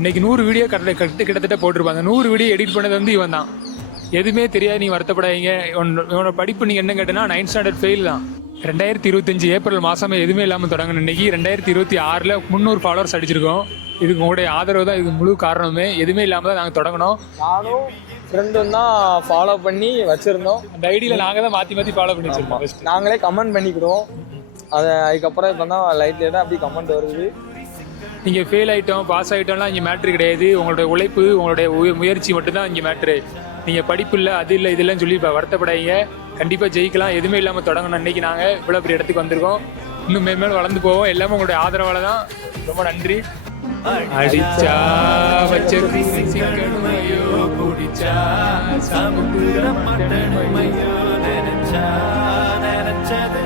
இன்னைக்கு 100 வீடியோ கிட்டத்தட்ட போட்டிருப்பாங்க. 100 வீடியோ எடிட் பண்ணது வந்து இவன் தான். எதுவுமே தெரியாது, நீ வருத்தப்படாதீங்க. இவனோட படிப்பு நீங்கள் என்ன கேட்டனா 9th ஸ்டாண்டர்ட் ஃபெயில் தான். 2025 ஏப்ரல் மாதமே எதுவுமே இல்லாமல் தொடங்கணும். இன்னைக்கு 2026 300 ஃபாலோவர்ஸ் அடிச்சிருக்கோம். இதுக்கு உங்களுடைய ஆதரவு தான் இதுக்கு முழு காரணமே. எதுவுமே இல்லாமல் தான் நாங்கள் தொடங்கினோம். நானும் ஃப்ரெண்டும் தான் ஃபாலோ பண்ணி வச்சுருந்தோம். அந்த ஐடியில் நாங்கள் தான் மாற்றி ஃபாலோ பண்ணி வச்சுருக்கோம். நாங்களே கமெண்ட் பண்ணிக்கிடுவோம். அதுக்கப்புறம் இப்போ தான் லைட்டாக அப்படி கமெண்ட் வருது. நீங்கள் ஃபெயில் ஆகிட்டோம் பாஸ் ஆகிட்டோம்லாம் இங்கே மேட்ரு கிடையாது. உங்களுடைய உழைப்பு, உங்களுடைய முயற்சி மட்டும்தான் இங்கே மேட்ரு. நீங்கள் படிப்பு இல்லை, அது இல்லை, இது இல்லைன்னு சொல்லி இப்போ வருத்தப்படாதீங்க. கண்டிப்பாக ஜெயிக்கலாம். எதுவுமே இல்லாமல் தொடங்கணும். அன்றைக்கி நாங்கள் இவ்வளோ பெரிய இடத்துக்கு வந்திருக்கோம். இன்னும் மேலும் வளர்ந்து போவோம். எல்லாமே உங்களுடைய ஆதரவால் தான். ரொம்ப நன்றி. அடிச்சா வச்சது சிக்கனுமையோ குடிச்சா சாப்பிட்டு நினைச்சது